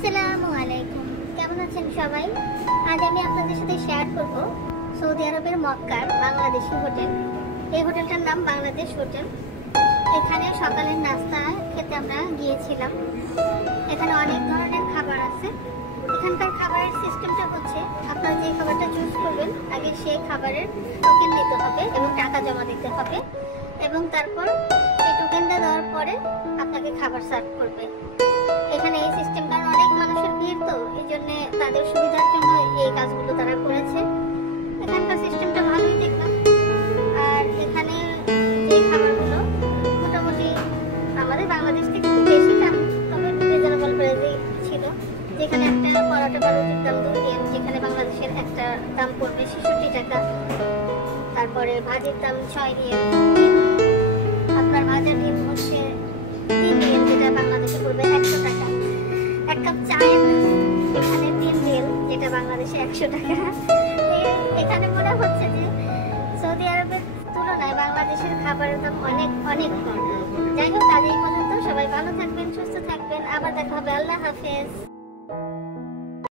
আসসালামু আলাইকুম, কেমন আছেন সবাই? আজ আমি আপনাদের সাথে শেয়ার করব সৌদি আরবের মক্কার বাংলাদেশি হোটেল। এই হোটেলটার নাম বাংলাদেশ হোটেল। এখানে সকালের নাস্তা খেতে আমরা গিয়েছিলাম। এখানে অনেক ধরনের খাবার আছে। এখানকার খাবারের সিস্টেমটা হচ্ছে, আপনারা যে খাবারটা চুজ করবেন আগে সেই খাবারের টোকেন দিতে হবে এবং টাকা জমা দিতে হবে, এবং তারপর সেই টোকেনটা দেওয়ার পরে আপনাকে খাবার সার্ভ করবে। এখানে এই সিস্টেমটা অনেক মানুষের ভিড়, তো এই জন্য তাদের সুবিধার জন্য এই কাজগুলো তারা করেছে। এখানকার সিস্টেমটা ভালোই দেখলাম। আর এখানে যে খাবারগুলো মোটামুটি আমাদের বাংলাদেশ থেকে একটু বেশি দাম, তবে রিজনেবল প্রাইসে ছিল। যেখানে একটা পরোটা বা রুটির দাম 2 রিয়াল, যেখানে বাংলাদেশের একটা দাম পড়বে 66 টাকা। তারপরে ভাজির দাম 6 রিয়াল, আপনার ভাজা ডিম হচ্ছে 3 রিয়াল, যেটা বাংলাদেশে পড়বে 100 টাকা। এক কাপ চায়ের এখানে 3 রিয়াল, যেটা বাংলাদেশে 100 টাকা। এখানে মনে হচ্ছে যে সৌদি আরবের তুলনায় বাংলাদেশের খাবারের দাম অনেক অনেক কম। যাই হোক, আজ এই পর্যন্ত। সবাই ভালো থাকবেন, সুস্থ থাকবেন। আবার দেখা হবে। আল্লাহ হাফেজ।